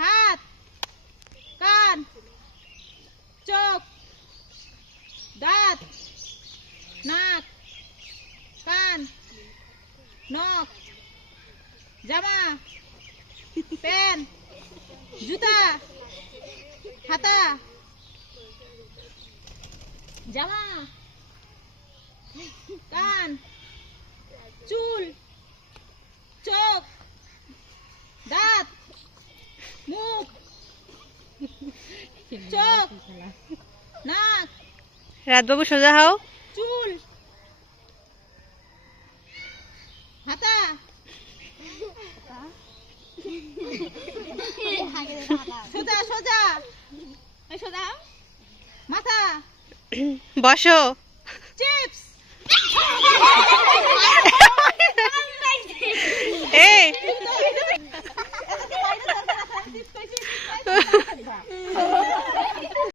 হাত, কান, চোখ, দাঁত, নাক, কান, নখ, জামা, প্যান্ট, জুতা, হাতা, জামা, কান, চুল, চোখ, দাঁত, মুখ, চোখ, নাক, রাতবাবু সোজা হও। চুল, হাতা, সোজা সোজা, এই সোজা, মাথা, বসো। চিপস, এই চিপস